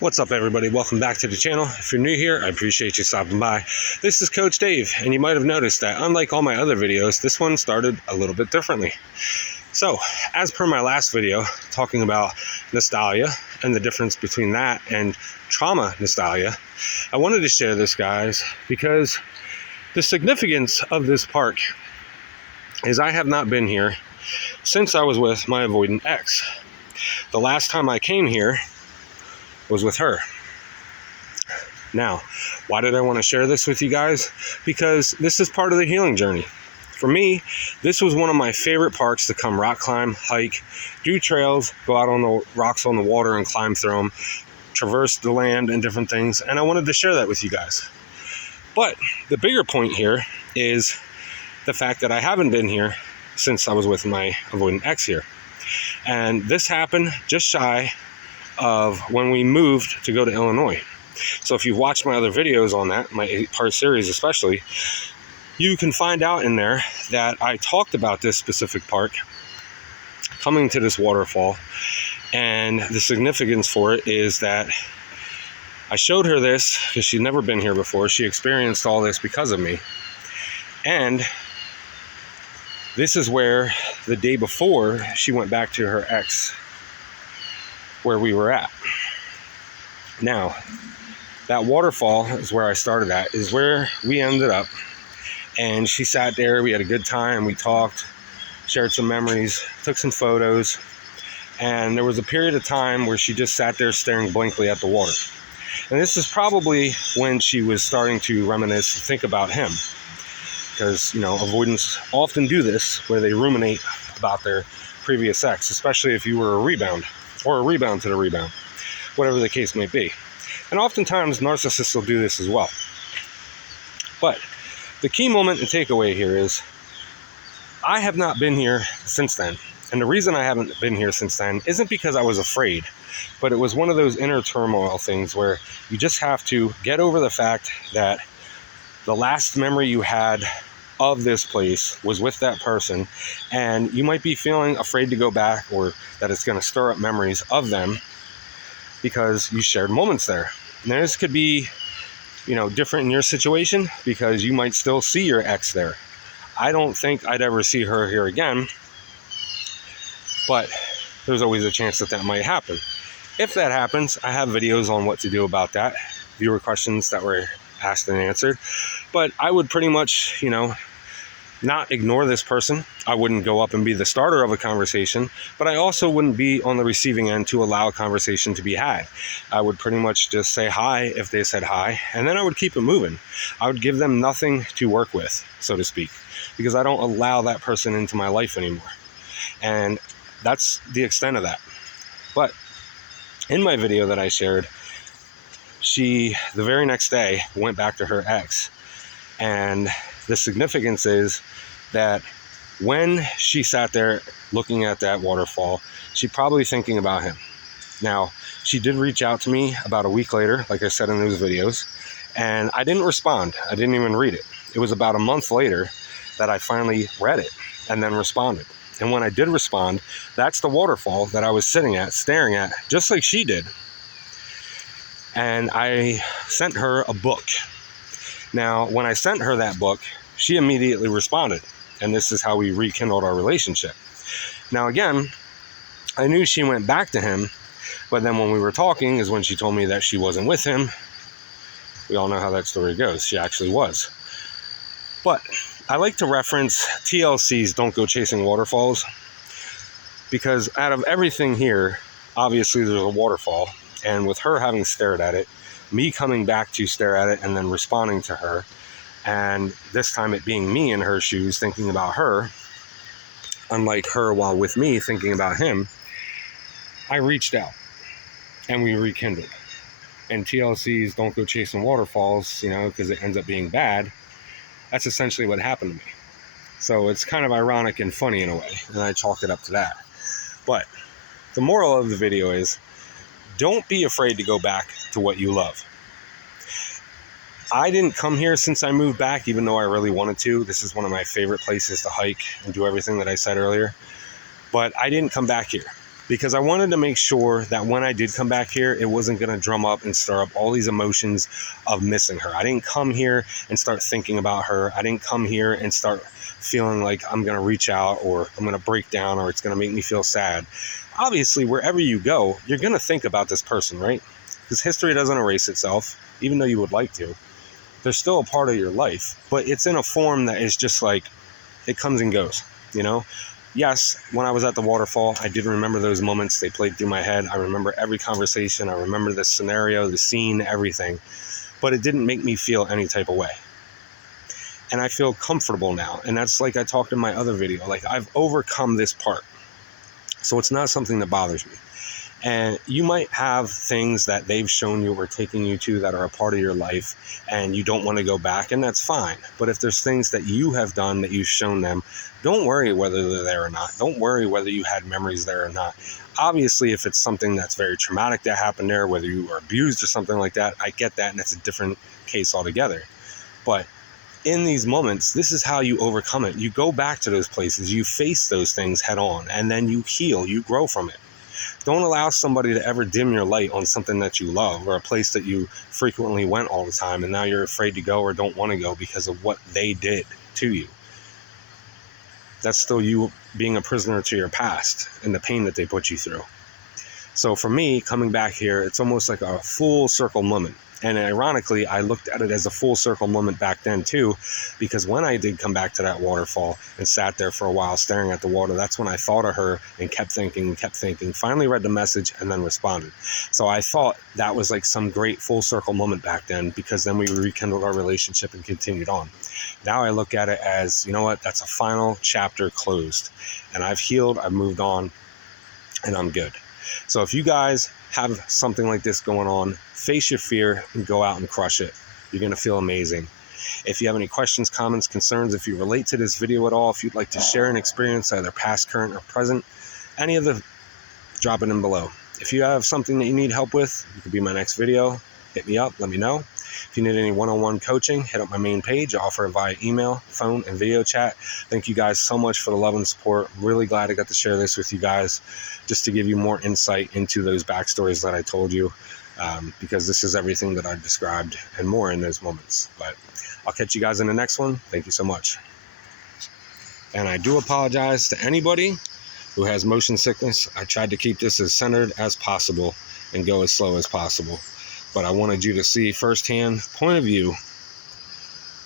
What's up, everybody? Welcome back to the channel. If you're new here, I appreciate you stopping by. This is Coach Dave, and you might have noticed that unlike all my other videos, this one started a little bit differently. So, as per my last video, talking about nostalgia and the difference between that and trauma nostalgia, I wanted to share this, guys, because the significance of this park is I have not been here since I was with my avoidant ex. The last time I came here was with her. Now, why did I want to share this with you guys? Because this is part of the healing journey. For me, this was one of my favorite parks to come rock climb, hike, do trails, go out on the rocks on the water and climb through them, traverse the land and different things, and I wanted to share that with you guys. But the bigger point here is the fact that I haven't been here since I was with my avoidant ex here. And this happened just shy of when we moved to go to Illinois. So if you've watched my other videos on that, my 8-part series especially, you can find out in there that I talked about this specific park, coming to this waterfall, and the significance for it is that I showed her this because she'd never been here before. She experienced all this because of me. And this is where the day before she went back to her ex, where we were at. Now, that waterfall is where I started at, is where we ended up. And she sat there, we had a good time, we talked, shared some memories, took some photos. And there was a period of time where she just sat there staring blankly at the water. And this is probably when she was starting to reminisce, think about him. Because, you know, avoidants often do this, where they ruminate about their previous ex, especially if you were a rebound, or a rebound to the rebound, whatever the case may be. And oftentimes narcissists will do this as well. But the key moment and takeaway here is I have not been here since then. And the reason I haven't been here since then isn't because I was afraid, but it was one of those inner turmoil things where you just have to get over the fact that the last memory you had of this place was with that person, and you might be feeling afraid to go back, or that it's going to stir up memories of them because you shared moments there. Now, this could be, you know, different in your situation because you might still see your ex there. I don't think I'd ever see her here again, but there's always a chance that that might happen. If that happens, I have videos on what to do about that, viewer questions that were asked and answered. But I would pretty much, you know, not ignore this person. I wouldn't go up and be the starter of a conversation, but I also wouldn't be on the receiving end to allow a conversation to be had. I would pretty much just say hi if they said hi, and then I would keep it moving. I would give them nothing to work with, so to speak, because I don't allow that person into my life anymore. And that's the extent of that. But in my video that I shared, she, the very next day, went back to her ex. And the significance is that when she sat there looking at that waterfall, she's probably thinking about him. Now, she did reach out to me about a week later, like I said in those videos, and I didn't respond. I didn't even read it. It was about a month later that I finally read it and then responded. And when I did respond, that's the waterfall that I was sitting at, staring at, just like she did. And I sent her a book. Now, when I sent her that book, she immediately responded, and this is how we rekindled our relationship. Now, again, I knew she went back to him, but then when we were talking is when she told me that she wasn't with him. We all know how that story goes. She actually was. But I like to reference TLC's Don't Go Chasing Waterfalls, because out of everything here, obviously there's a waterfall, and with her having stared at it, me coming back to stare at it and then responding to her, and this time it being me in her shoes thinking about her, unlike her while with me thinking about him, I reached out and we rekindled. And TLC's Don't Go Chasing Waterfalls, you know, because it ends up being bad, that's essentially what happened to me. So it's kind of ironic and funny in a way, and I chalk it up to that. But the moral of the video is, don't be afraid to go back to what you love. I didn't come here since I moved back, even though I really wanted to. This is one of my favorite places to hike and do everything that I said earlier. But I didn't come back here. because I wanted to make sure that when I did come back here, it wasn't going to drum up and stir up all these emotions of missing her. I didn't come here and start thinking about her. I didn't come here and start feeling like I'm going to reach out or I'm going to break down or it's going to make me feel sad. Obviously, wherever you go, you're going to think about this person, right? Because history doesn't erase itself, even though you would like to. They're still a part of your life, but it's in a form that is just like, it comes and goes, you know? Yes, when I was at the waterfall, I did remember those moments. They played through my head. I remember every conversation. I remember the scenario, the scene, everything. But it didn't make me feel any type of way. And I feel comfortable now. And that's like I talked in my other video. Like, I've overcome this part. So it's not something that bothers me. And you might have things that they've shown you or taking you to that are a part of your life and you don't want to go back, and that's fine. But if there's things that you have done that you've shown them, don't worry whether they're there or not. Don't worry whether you had memories there or not. Obviously, if it's something that's very traumatic that happened there, whether you were abused or something like that, I get that, and it's a different case altogether. But in these moments, this is how you overcome it. You go back to those places, you face those things head on, and then you heal, you grow from it. Don't allow somebody to ever dim your light on something that you love or a place that you frequently went all the time, and now you're afraid to go or don't want to go because of what they did to you. That's still you being a prisoner to your past and the pain that they put you through. So for me, coming back here, it's almost like a full circle moment. And ironically, I looked at it as a full circle moment back then too, because when I did come back to that waterfall and sat there for a while staring at the water, that's when I thought of her and kept thinking, finally read the message and then responded. So I thought that was like some great full circle moment back then, because then we rekindled our relationship and continued on. Now I look at it as, you know what, that's a final chapter closed. And I've healed, I've moved on, and I'm good. So if you guys have something like this going on, face your fear and go out and crush it. You're going to feel amazing. If you have any questions, comments, concerns, if you relate to this video at all, if you'd like to share an experience, either past, current, or present, any of the, drop it in below. If you have something that you need help with, it could be my next video. Hit me up, let me know. If you need any one-on-one coaching, hit up my main page. I offer it via email, phone, and video chat. Thank you guys so much for the love and support. I'm really glad I got to share this with you guys, just to give you more insight into those backstories that I told you, because this is everything that I described and more in those moments. But I'll catch you guys in the next one. Thank you so much. And I do apologize to anybody who has motion sickness. I tried to keep this as centered as possible and go as slow as possible. But I wanted you to see firsthand point of view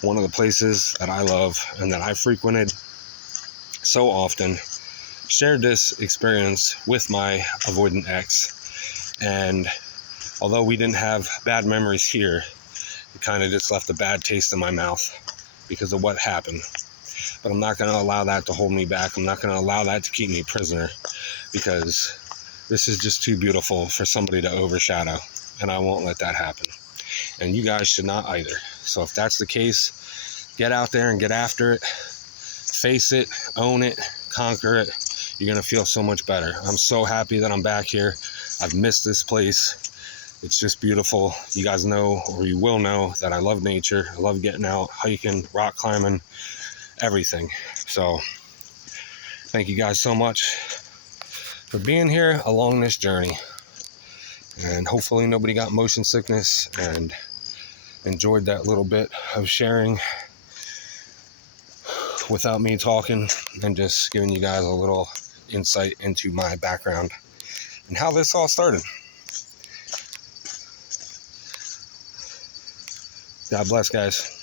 one of the places that I love and that I frequented so often. Shared this experience with my avoidant ex, and although we didn't have bad memories here, it kind of just left a bad taste in my mouth because of what happened. But I'm not going to allow that to hold me back. I'm not going to allow that to keep me prisoner, because this is just too beautiful for somebody to overshadow. And I won't let that happen. And you guys should not either. So if that's the case, get out there and get after it. Face it, own it, conquer it. You're going to feel so much better. I'm so happy that I'm back here. I've missed this place. It's just beautiful. You guys know, or you will know, that I love nature. I love getting out, hiking, rock climbing, everything. So thank you guys so much for being here along this journey. And hopefully nobody got motion sickness and enjoyed that little bit of sharing without me talking, and just giving you guys a little insight into my background and how this all started. God bless, guys.